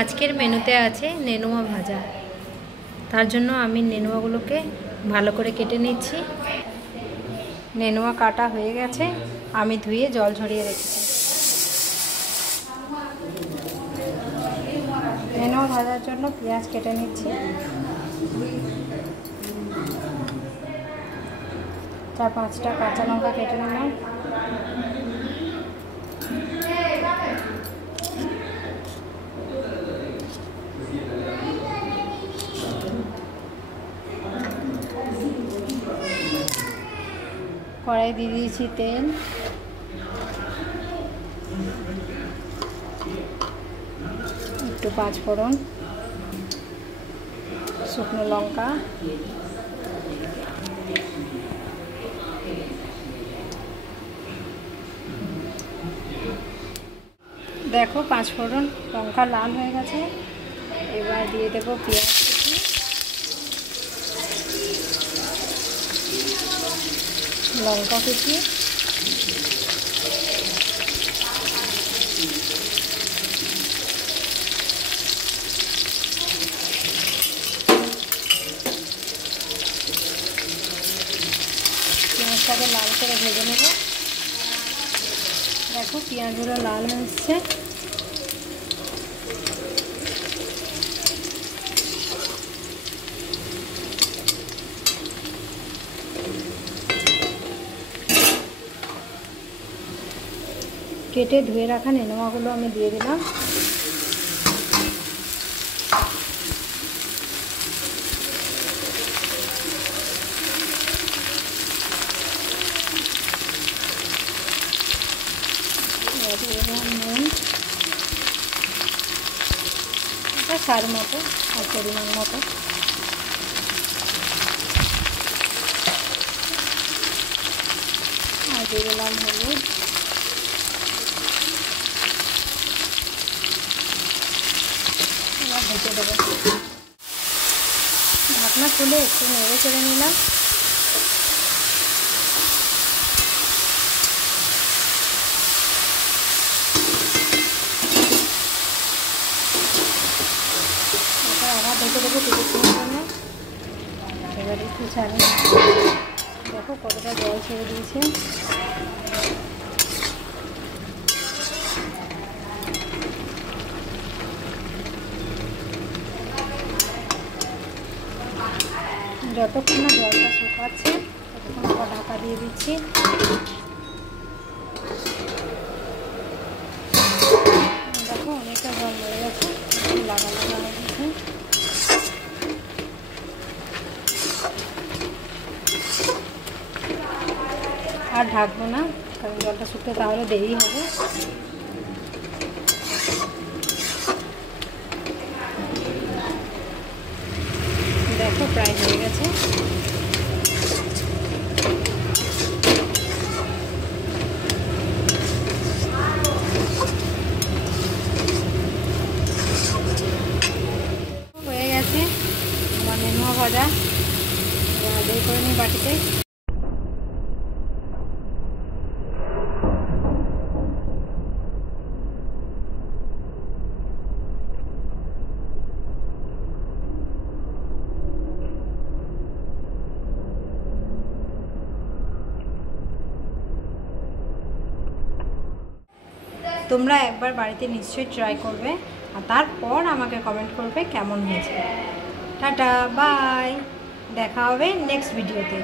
আজকের মেনুতে আছে নেনুয়া ভাজা। তার জন্য আমি নেনুয়াগুলোকে ভালো করে কেটে নিচ্ছি। নেনুয়া কাটা হয়ে গেছে, আমি ধুয়ে জল ঝরিয়ে রেখেছি। নেনুয়া ভাজার জন্য পেঁয়াজ কেটে নিচ্ছি। 4-5টা কাঁচা লঙ্কা কেটে নিলাম। কড়াই দিয়ে দিয়েছি তেল, একটু 5 ফোড়ন, শুকনো লঙ্কা, দেখো 5 ফোড়ন লঙ্কা লাল হয়ে গেছে। এবার দিয়ে দেবো পেঁয়াজ কুচি, লঙ্কা কুচি, পেঁয়াজটাকে লাল করে ভেজে নেব। দেখো পেঁয়াজগুলো লাল হচ্ছে। কেটে ধুয়ে রাখা নেনুয়াগুলো আমি দিয়ে দিলাম। নুন স্বাদ মতো আর পরিমাণ মতো, আর দিয়ে দিলাম হলুদ, ভেজে দেবো। ঢাকনা খুলে একটু নেড়ে চেড়ে নিলাম। আবার ঢেকে দেবো কিছুক্ষণের জন্য। এবার একটু ছাড়িয়ে দেখো কতটা জল ছেড়ে দিয়েছে। যতক্ষণ না জলটা শুকাচ্ছে ততক্ষণ আবার ঢাকা দিয়ে দিচ্ছি। দেখো অনেকটা জল মরে গেছে, লাগা লাগা হয়ে গেছে। আর ঢাকবো না, কারণ জলটা শুকতে তাহলে দেরি হবে। দেখো প্রায় হয়ে গেছে। হয়ে গেছে আমার নেনুয়া ভাজা। এবার বের করে নিই বাটিতে। তোমরা একবার বাড়িতে নিশ্চয়ই ট্রাই করবে, আর তারপর আমাকে কমেন্ট করবে কেমন হয়েছে। টাটা, বাই, দেখা হবে নেক্সট ভিডিওতে।